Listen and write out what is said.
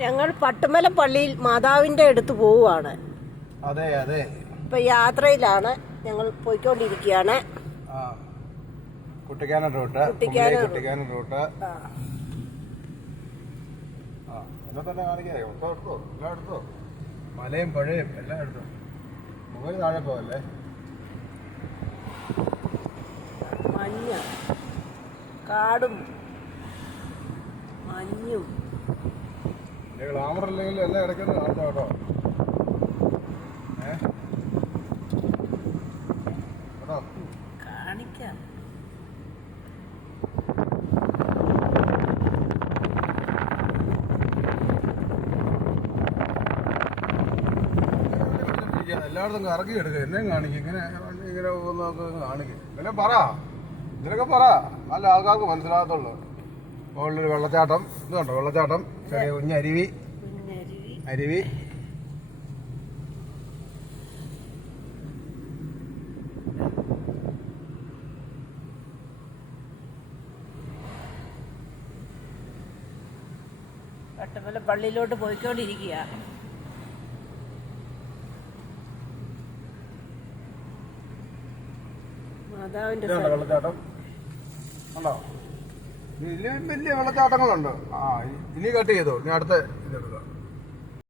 ഞങ്ങൾ പട്ടുമല പള്ളിയിൽ മാതാവിന്റെ അടുത്ത് പോവുകയാണ്. അതെ അതെ. ഇപ്പൊ യാത്രയിലാണ്, ഞങ്ങൾ പോയിക്കൊണ്ടിരിക്കുകയാണ്. കുട്ടിക്കാനം റൂട്ട്. കുട്ടിക്കാനം റൂട്ട്. എന്നെ തന്നെ കാണിക്കാതെ എടുത്തോ, എല്ലാം എടുത്തോ. മലയും പുഴയും എല്ലാം എടുത്തോ. മുകളിൽ താഴെ പോവല്ലേ. മഞ്ഞ കാടും മഞ്ഞും. ഗ്ലാമർ ഇല്ലെങ്കിൽ എല്ലാം ഇടയ്ക്കൊന്ന് കാണിച്ചോ കേട്ടോ. കേട്ടോ കാണിക്കാം. എല്ലായിടത്തും കറക്കി എടുക്കുക. എന്നെയും കാണിക്കും. ഇങ്ങനെ ഇങ്ങനെ പോകുന്നതൊക്കെ കാണിക്കും. ഇതിലൊക്കെ പറ, നല്ല ആൾക്കാർക്ക് മനസ്സിലാകത്തുള്ളൂ. മുകളിലൊരു വെള്ളച്ചാട്ടം. ഇത് കണ്ടോ, വെള്ളച്ചാട്ടം. ചെറിയ കുഞ്ഞരുവി. അരുവി. പട്ടുമല പള്ളിയിലോട്ട് പോയിക്കൊണ്ടിരിക്കുക. മാതാവിന്റെ വെള്ളച്ചാട്ടം ഉണ്ടോ? ഇതിലും വലിയ വെള്ളച്ചാട്ടങ്ങളുണ്ട്. ഇനി കട്ട് ചെയ്തോ. ഇനി അടുത്ത ഇതെടുക്കാം.